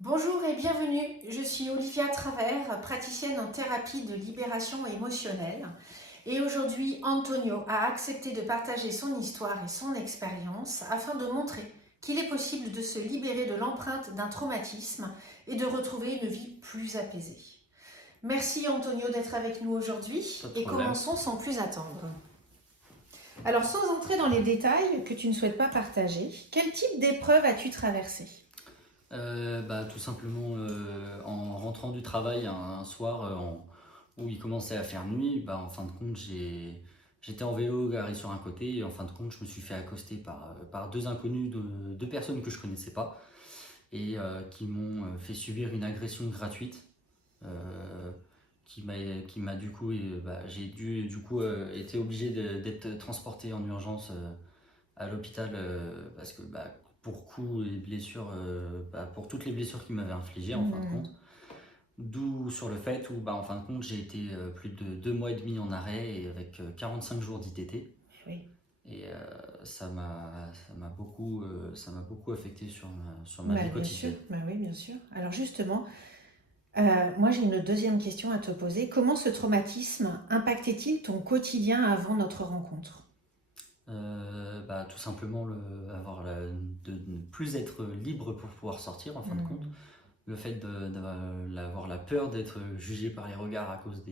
Bonjour et bienvenue, je suis Olivia Travers, praticienne en thérapie de libération émotionnelle. Et aujourd'hui, Antonio a accepté de partager son histoire et son expérience afin de montrer qu'il est possible de se libérer de l'empreinte d'un traumatisme et de retrouver une vie plus apaisée. Merci Antonio d'être avec nous aujourd'hui Pas de et problème. commençons sans plus attendre. Alors sans entrer dans les détails que tu ne souhaites pas partager, quel type d'épreuve as-tu traversé? Tout simplement, en rentrant du travail un soir où il commençait à faire nuit, en fin de compte, j'étais en vélo garé sur un côté et en fin de compte, je me suis fait accoster par deux inconnus, deux personnes que je connaissais pas et qui m'ont fait subir une agression gratuite. euh, qui m'a du coup, j'ai dû du coup été obligé d'être transporté en urgence à l'hôpital parce que pour coups et blessures, pour toutes les blessures qu'il m'avait infligées en fin de compte. D'où sur le fait où en fin de compte j'ai été plus de 2 mois et demi en arrêt et avec 45 jours d'ITT. Oui. Et ça m'a beaucoup affecté sur ma vie Bien sûr, quotidienne. oui, bien sûr. Alors justement, moi j'ai une deuxième question à te poser. Comment ce traumatisme impactait-il ton quotidien avant notre rencontre? Tout simplement de ne plus être libre pour pouvoir sortir en fin de compte. Le fait d'avoir la peur d'être jugé par les regards à cause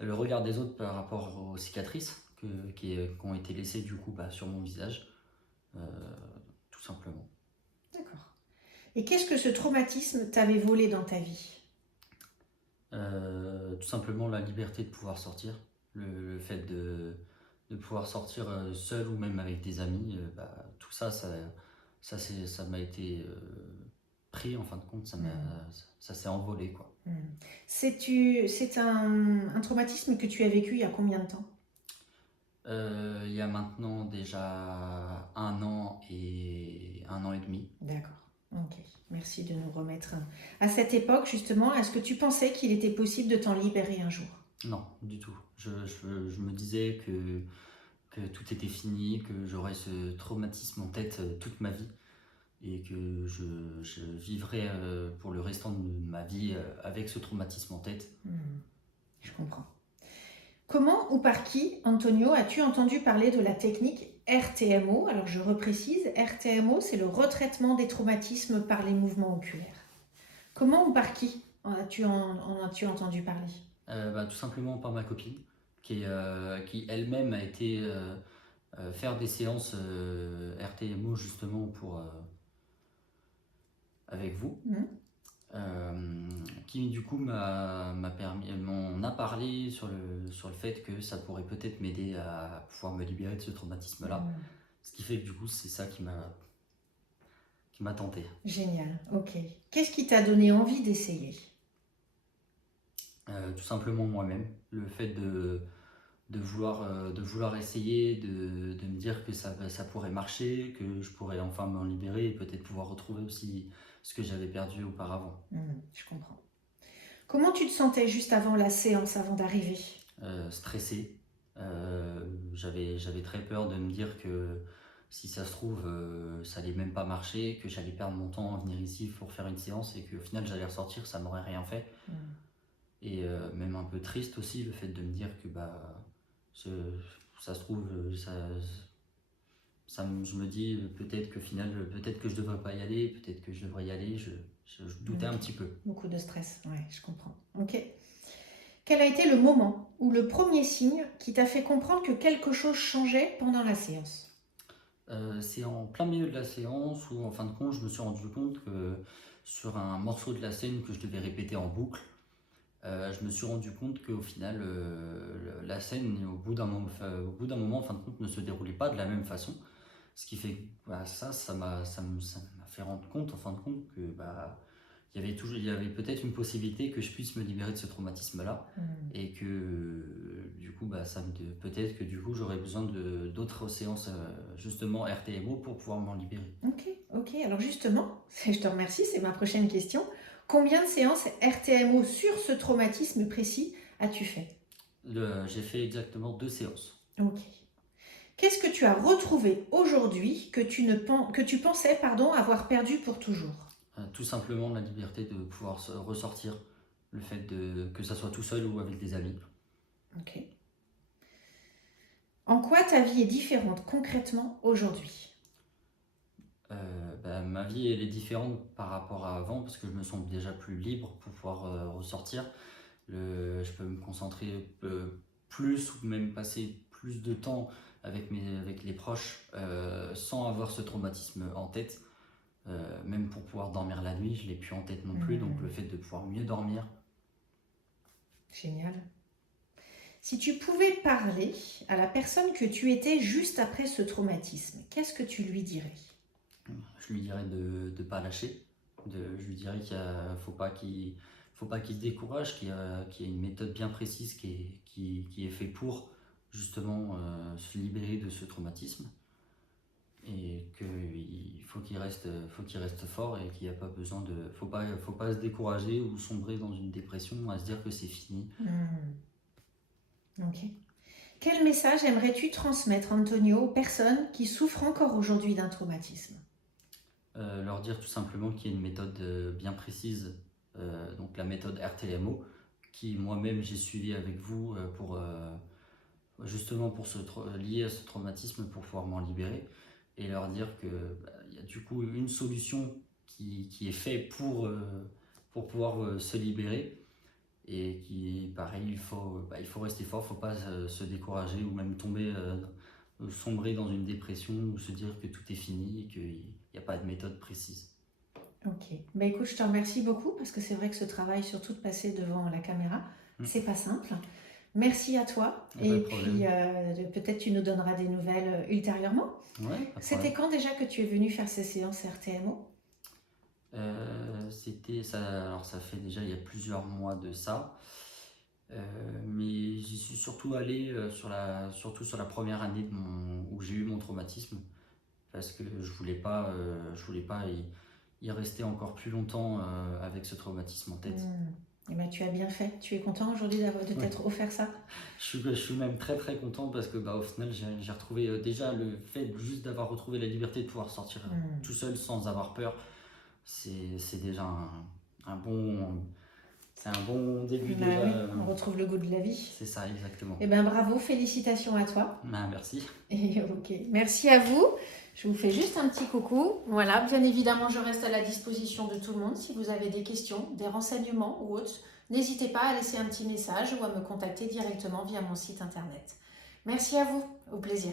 le regard des autres par rapport aux cicatrices qui ont été laissées du coup sur mon visage, euh, tout simplement. D'accord. Et qu'est-ce que ce traumatisme t'avait volé dans ta vie? Tout simplement la liberté de pouvoir sortir, le fait de pouvoir sortir seul ou même avec des amis, tout ça m'a été pris en fin de compte, ça s'est envolé quoi. Hmm. C'est un traumatisme que tu as vécu il y a combien de temps? Il y a maintenant déjà 1 an et 1 an et demi. D'accord. Ok. Merci de nous remettre à cette époque justement. Est-ce que tu pensais qu'il était possible de t'en libérer un jour? Non, du tout. Je me disais que tout était fini, que j'aurais ce traumatisme en tête toute ma vie et que je vivrais pour le restant de ma vie avec ce traumatisme en tête. Je comprends. Comment ou par qui, Antonio, as-tu entendu parler de la technique RTMO? Alors je reprécise, RTMO, c'est le retraitement des traumatismes par les mouvements oculaires. Comment ou par qui en as-tu entendu parler? Tout simplement par ma copine qui elle-même a été faire des séances RTMO justement avec vous. Hmm. Qui du coup m'en a parlé sur le fait que ça pourrait peut-être m'aider à pouvoir me libérer de ce traumatisme-là. Ce qui fait que du coup, c'est ça qui m'a tenté. Génial, ok. Qu'est-ce qui t'a donné envie d'essayer? Tout simplement moi-même. Le fait de vouloir essayer, de me dire que ça pourrait marcher, que je pourrais enfin m'en libérer et peut-être pouvoir retrouver aussi ce que j'avais perdu auparavant. Je comprends. Comment tu te sentais juste avant la séance, avant d'arriver? Stressé. J'avais très peur de me dire que si ça se trouve, ça allait même pas marcher, que j'allais perdre mon temps à venir ici pour faire une séance et qu'au final j'allais ressortir, ça m'aurait rien fait. Et même un peu triste aussi le fait de me dire que ce- ça se trouve, je me dis peut-être que final, peut-être que je devrais pas y aller, peut-être que je devrais y aller, je doutais un Ok. petit peu. Beaucoup de stress, oui, je comprends. Ok. Quel a été le moment ou le premier signe qui t'a fait comprendre que quelque chose changeait pendant la séance? C'est en plein milieu de la séance où en fin de compte je me suis rendu compte que sur un morceau de la scène que je devais répéter en boucle, je me suis rendu compte qu'au final la scène au bout d'un moment en fin de compte ne se déroulait pas de la même façon. Ce qui fait que ça m'a fait rendre compte en fin de compte que il y avait peut-être une possibilité que je puisse me libérer de ce traumatisme-là et que du coup, peut-être que du coup, j'aurais besoin d'autres séances justement RTMO pour pouvoir m'en libérer. Ok, ok. Alors justement, je te remercie, c'est ma prochaine question. Combien de séances RTMO sur ce traumatisme précis as-tu fait? J'ai fait exactement 2 séances. Ok. Qu'est-ce que tu as retrouvé aujourd'hui que tu pensais avoir perdu pour toujours? Tout simplement la liberté de pouvoir se ressortir, le fait que ça soit tout seul ou avec des amis. Ok. En quoi ta vie est différente concrètement aujourd'hui? Ma vie elle est différente par rapport à avant parce que je me sens déjà plus libre pour pouvoir ressortir. Je peux me concentrer plus ou même passer plus de temps avec les proches sans avoir ce traumatisme en tête. Même pour pouvoir dormir la nuit, je l'ai plus en tête non plus. Donc le fait de pouvoir mieux dormir. Génial. Si tu pouvais parler à la personne que tu étais juste après ce traumatisme, qu'est-ce que tu lui dirais? Je lui dirais de ne pas lâcher. Je lui dirais qu'il ne faut pas qu'il se décourage, qu'il y a une méthode bien précise qui est faite pour justement se libérer de ce traumatisme. Et faut qu'il reste fort et qu'il n'y a pas besoin faut pas se décourager ou sombrer dans une dépression à se dire que c'est fini. Ok. Quel message aimerais-tu transmettre, Antonio, aux personnes qui souffrent encore aujourd'hui d'un traumatisme? Leur dire tout simplement qu'il y a une méthode bien précise, donc la méthode RTMO, qui moi-même j'ai suivi avec vous justement pour lier à ce traumatisme pour pouvoir m'en libérer, et leur dire que y a du coup une solution qui est faite pour pouvoir se libérer, et qui pareil il faut rester fort, faut pas se décourager ou même sombrer dans une dépression ou se dire que tout est fini et qu'il n'y a pas de méthode précise. Ok. Écoute, je te remercie beaucoup parce que c'est vrai que ce travail, surtout de passer devant la caméra, c'est pas simple. Merci à toi. Pas de problème. Puis peut-être tu nous donneras des nouvelles ultérieurement. Ouais, pas de C'était problème. quand déjà que tu es venu faire ces séances RTMO? Alors ça fait déjà il y a plusieurs mois de ça. Mais j'y suis surtout allé surtout sur la première année où j'ai eu mon traumatisme, parce que je voulais pas y rester encore plus longtemps avec ce traumatisme en tête. Eh ben, tu as bien fait. Tu es content aujourd'hui de t'être offert ça? Je suis même très très content parce que au final j'ai retrouvé déjà le fait juste d'avoir retrouvé la liberté de pouvoir sortir tout seul sans avoir peur. C'est déjà c'est un bon début déjà. Oui, on retrouve le goût de la vie. C'est ça, exactement. Eh ben bravo, félicitations à toi. Merci. Et ok, merci à vous. Je vous fais juste un petit coucou. Voilà, bien évidemment, je reste à la disposition de tout le monde. Si vous avez des questions, des renseignements ou autres, n'hésitez pas à laisser un petit message ou à me contacter directement via mon site internet. Merci à vous, au plaisir.